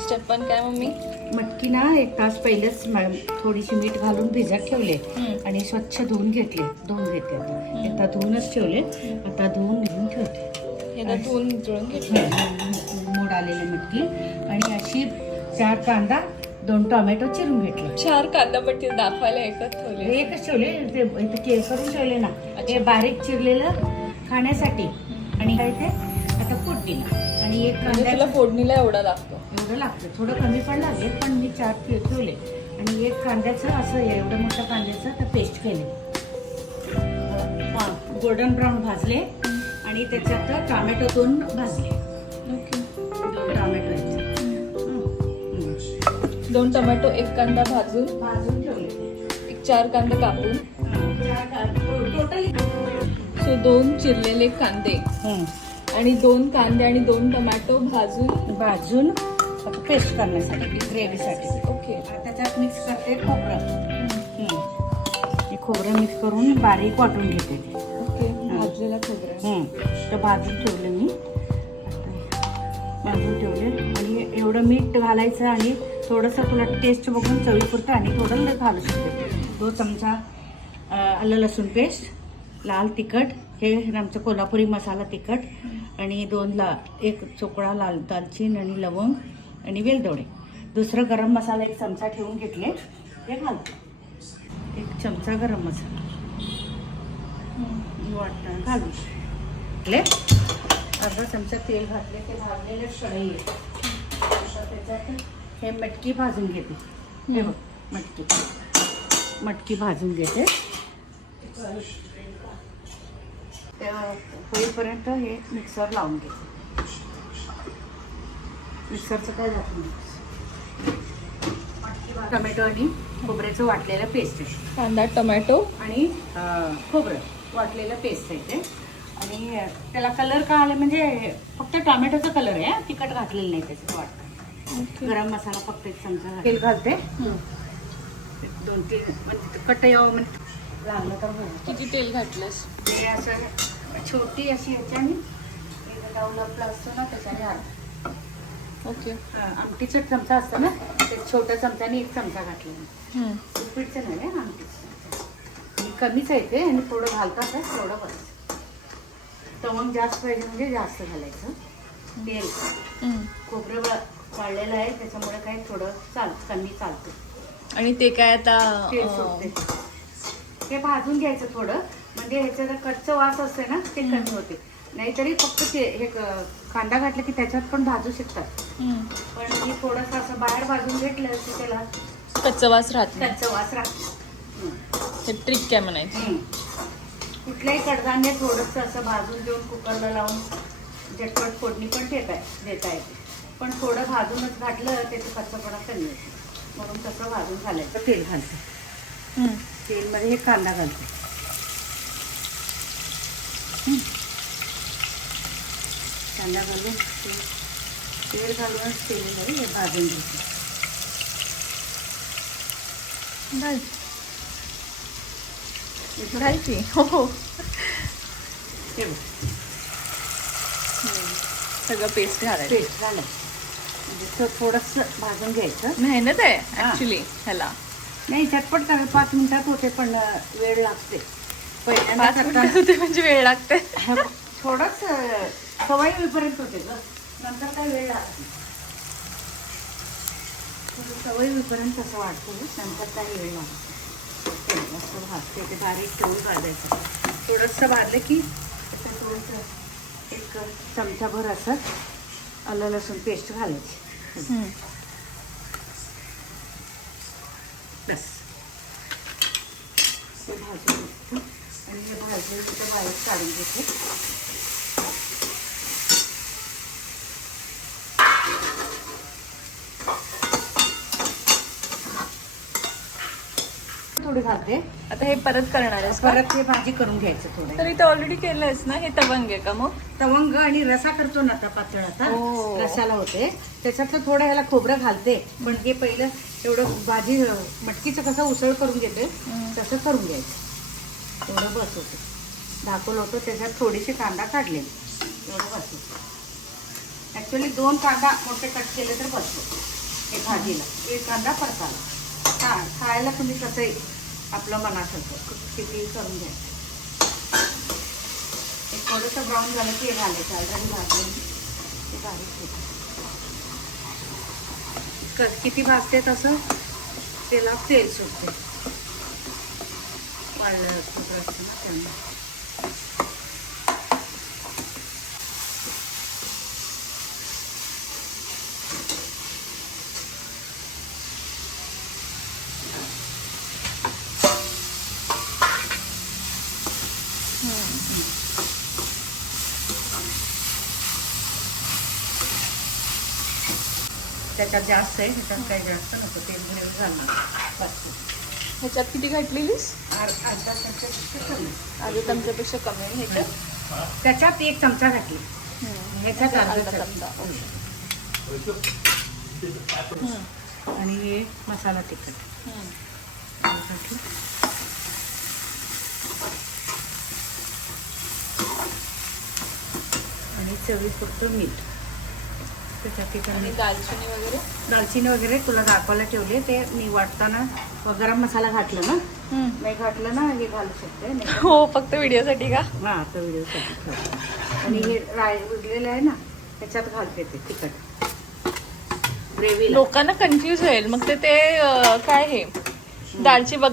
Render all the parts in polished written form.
Step 1 काय mummy? मटकी ना 1 तास पहिलेच थोडीशी मीठ घालून भिजत ठेवले आणि स्वच्छ धुवून घेते आता धुवूनच ठेवले. आता धुवून घेऊन ठेवते. हे धुवून जुळून घेतलं. मोड आलेली मटकी आणि अशी 4 कांदा 2 टोमॅटो चिरून घेतले. 4 कांदा पट्टी दाखवायला एकच ठेवले. एकच ठेवले ते इथे करून ठेवले ना. हे बारीक चिरलेलं खाण्यासाठी आणि काय ते आता फोडणीला आणि 1 कांद्याला फोडणीला एवढा लागतो. एवढं लागतं. थोडं कमी पण लागेल पण मी 4 ठेवले आणि 1 कांद्याचं असं एवढं मोठ्या कांद्याचं तर पेस्ट केले. गोल्डन ब्राऊन भाजले आणि त्याच्यात टोमॅटो 2 भाजले. ओके. 2 टोमॅटो 2 टोमॅटो 1 कांदा भाजून ठेवले. 4 कांदा कापून टोटली सो 2 चिरलेले कांदे आणि 2 कांदे आणि 2 टोमॅटो भाजून पेस्ट करण्यासाठी ग्रेव्हीसाठी. ओके. त्याच्यात मिक्स करते खोबरं. हे खोबरं मिक्स करून बारीक वाटून घेते. ओके. भाजलेला खोबरं तर भाजून ठेवले मी. भाजून ठेवले आणि एवढं मीठ घालायचं आणि थोडंसं तुला टेस्ट बघून चवीपुरतं आणि थोडं घालू शकते. 2 चमचा आलं लसूण पेस्ट, लाल तिखट, हे आमचं कोल्हापुरी मसाला तिखट आणि 1 चोकळा लाल दालचीन आणि लवंग आणि वेलदोडे. दुसरं गरम मसाला 1 चमचा ठेवून घेतले ते घालते. 1 चमचा गरम मसाला वाटण घालून घेतले. अर्धा चमचा तेल घातले. ते भाजलेले कढई त्याच्यात हे मटकी भाजून घेते. हे बघ मटकी भाजून घेते. होईपर्यंत हे मिक्सर लावून घेते. मिक्सरचं काय जात नाही. टोमॅटो आणि खोबऱ्याचं वाटलेलं पेस्ट आहे. कांदा टोमॅटो आणि खोबरं वाटलेलं पेस्ट आहे ते. आणि त्याला कलर का आले म्हणजे फक्त टोमॅटोचा कलर आहे. तिखट घातलेलं नाही त्याच्यात वाटतं. गरम मसाला फक्त 1 चमचा तेल घालते. 2-3 म्हणजे कट यावं म्हणजे लागलं तर हो. किती तेल घातलंस? ते असं छोटी अशी ह्याच्याने डाऊनअपला असतो ना त्याच्याने. ओके. आमटीचा चमचा असतो ना ते छोट्या चमच्याने 1 चमचा घातलेला. उपीटचं नाही आहे आमटीचं. कमीच आहे ते आणि थोडं घालतात थोडं बस. तवंग जास्त पाहिजे म्हणजे जास्त घालायचं. तेल खोबरं वाढलेलं आहे त्याच्यामुळे काय थोडं कमी चालतं. आणि ते काय आता तेल सोडते. ते भाजून घ्यायचं थोडं म्हणजे ह्याचं कच्चं वास असते ना ते कमी होते. नाहीतरी फक्त ते हे कांदा घातलं की त्याच्यात पण भाजू शकतात. पण मी थोडंसं असं बाहेर भाजून घेतलं की त्याला कच्चा वास राहत नाही. कच्चा वास राहतो. हे ट्रिक काय म्हणायचं? कुठल्याही कडधान्य थोडंसं असं भाजून घेऊन कुकरला लावून झटपट फोडणी पण देता येते. पण थोडं भाजूनच घातलं त्याचं कच्चापणा कमी होतो. म्हणून तसं भाजून घालायचं. तेल घालते. तेलमध्ये हे कांदा घालते. कांदा घालून तेल घालूनच तेलमध्ये हे भाजून घ्यायचं. घालची. हो. हे बघ सगळं पेस्ट घालायचं. पेस्ट घालायचं म्हणजे थोडंसं भाजून घ्यायचं. मेहनत आहे ऍक्च्युली ह्याला. नाही झटपट करायला 5 मिनिटात होते पण वेळ लागते. पहिल्यांदा 5 मिनिटात होते म्हणजे वेळ लागते. थोडंच सवय होईपर्यंत होते ग. नंतर काय वेळ लागत नाही. सवय होईपर्यंत असं वाटतं. नंतर काही वेळ लागत नाही. असं भाजते ते बारीक ठेवून भाजायचं. थोडंसं भाजलं की थोडंसं 1 चमचाभर असं आलं लसूण पेस्ट घालायची. बस ते भाजून घेतो आणि हे भाजून तिथं बारीक काढून घेते. थोडी घालते. आता हे परत करणार आहेस? परत हे भाजी करून घ्यायचं थोडं. तर इथे ऑलरेडी केलंयस ना. हे तवंग आहे का मग? तवंग आणि रसा करतो ना आता पातळ आता रसाला होते त्याच्यातलं थोडं ह्याला खोबरं घालते. पण हे पहिलं एवढं भाजी मटकीचं कसं उसळ करून घेते तसं करून घ्यायचं. एवढं बस होतं. दाखवलं होतं त्याच्यात थोडीशी कांदा काढले एवढं बस होतं. ॲक्च्युली 2 कांदा मोठे कट केले तर बसतो एक भाजीला, 1 कांदा परताला. खायला तुम्ही कसंही आपलं मनासारखं किती करून घ्या. एक थोडंसं ब्राऊन झालं की हे घालायचं. ऑलरेडी भाजून ते बारीक होतं. किती भाजते तसं त्याला तेल सुटते. वाळलं खोबरं असतं ना त्यामुळे. त्याच्यात जास्त आहे, ह्याच्यात काही जास्त नको. तेल ग्रेव्ही घालणार बस. ह्याच्यात किती घातलेलीस? अर्धा चमच्यापेक्षा कमी. अर्धा चमच्यापेक्षा कमी आहे ह्याच्यात. त्याच्यात 1 चमचा घातली, ह्याच्यात अर्धा चमचा. आणि हे मसाला तिखट आणि चवीपुरतं मीठ. आणि दालचिनी वगैरे. दालचिनी वगैरे तुला दाखवायला ठेवले. ते मी वाटताना गरम मसाला घातला ना, नाही घातलं ना हे घालू शकते. हो, फक्त व्हिडिओसाठी का? हा, आता व्हिडिओसाठी. आणि हे उरलेलं आहे ना त्याच्यात घालते ते तिखट ग्रेव्ही. लोकांना कन्फ्युज होईल मग ते काय हे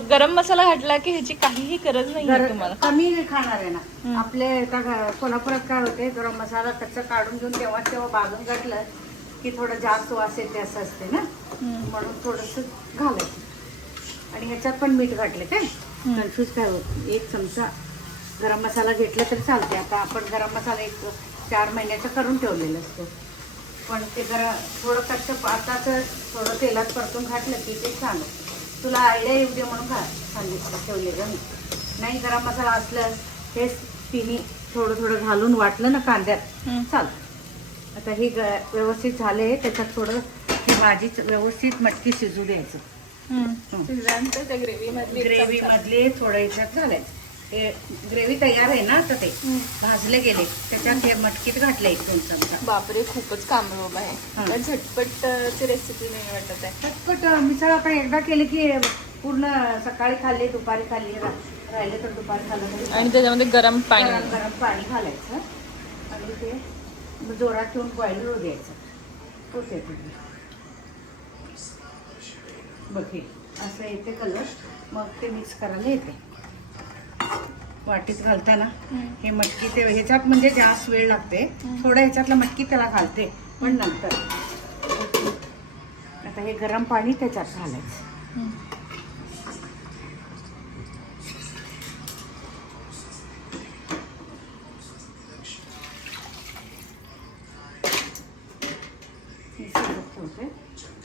गरम मसाला घातला की ह्याची काहीही गरज नाही तुम्हाला. कमी खाणार आहे ना आपले. कोल्हापुरात काय होते, गरम मसाला कच्चा काढून घेऊन तेव्हा भाजून घातलं की थोडं जास्त वास येते असं असते ना, म्हणून थोडंसं घालायचं. आणि ह्याच्यात पण मीठ घातले काय कन्फ्यूज काय होत. 1 चमचा गरम मसाला घेतला तरी चालते. आता आपण गरम मसाला 4 महिन्याचा करून ठेवलेलं असतो, पण ते जरा थोडं कच्चं आताच थोडं तेलात परतून घातलं की ते छान होतं. तुला आयडिया येऊ दे म्हणून सांगितलं ठेवलेलं नाही. गरम मसाला असलं हे तिन्ही थोडं घालून वाटलं ना कांद्यात चालतं. आता हे व्यवस्थित झाले. त्याच्यात थोडं ही भाजी व्यवस्थित मटकी शिजू द्यायचं. ग्रेव्ही मधले थोडं याच्यात घालायचं. हे ग्रेव्ही तयार आहे ना, आता ते भाजले गेले. त्याच्यात हे मटकीत घातलं 1-2 चमचा. बापरे, खूपच कामरोब आहे. झटपट रेसिपी नाही वाटत आहे. झटपट मिसळ आता एकदा केली की पूर्ण सकाळी खाल्ली, दुपारी खाल्ली, राहिले तर दुपारी खाल्लं तरी. आणि त्याच्यामध्ये गरम पाणी घालायचं आणि ते जोरात ठेवून बॉईल होऊ द्यायचं. होते बघ हे असं येते कलर. मग ते मिक्स करायला येते. वाटीत घालताना हे मटकी ते ह्याच्यात म्हणजे जास्त वेळ लागते. थोडं ह्याच्यातलं मटकी त्याला घालते पण नंतर. आता हे गरम पाणी त्याच्यात घालायचं.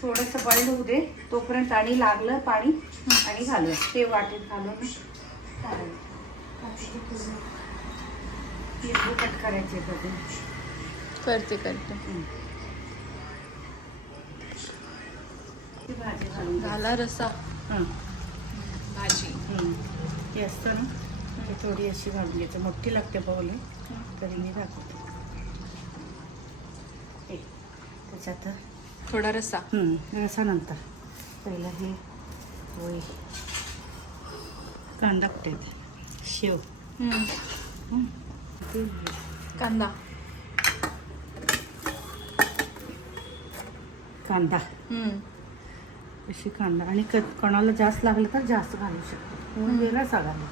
थोडंसं बॉईल होऊ दे तोपर्यंत. आणि लागलं पाणी आणि घालूया ते वाटीत घालून कट करायचे. करते भाजी घालून झाला रसा. भाजी हे असतं ना, ते थोडी अशी घालून घ्यायचं. मोठी लागते पावले तरी मी दाखवते. त्याच्यात थोडा रसा. रसानंतर पहिलं हे पोळी, कांदा कुटायचा, शेव, कांदा अशी कांदा. आणि कोणाला जास्त लागलं तर जास्त घालू शकतो. म्हणजे रसा घालू.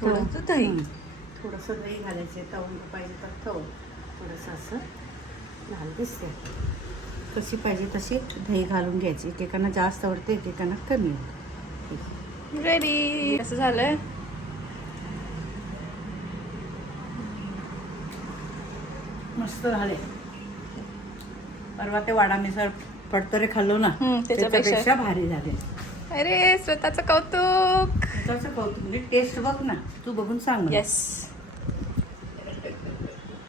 थोडंसं दही. थोडंसं दही घालायचे. तवून पाहिजे तर तवून थोडंसं असं लाल दिसते. कशी पाहिजे तशी दही घालून घ्यायची. एकेकांना जास्त आवडते, एकेकांना कमी आवडते. रेडी. कसं झालंय? मस्त झाले. परवा ते वाडा मिसळ फडतरे खाल्लो ना, त्याच्यापेक्षा भारी झाले. अरे, स्वतःचं कौतुक. स्वतःचं कौतुक. टेस्ट बघ ना, तू बघून सांग. येस.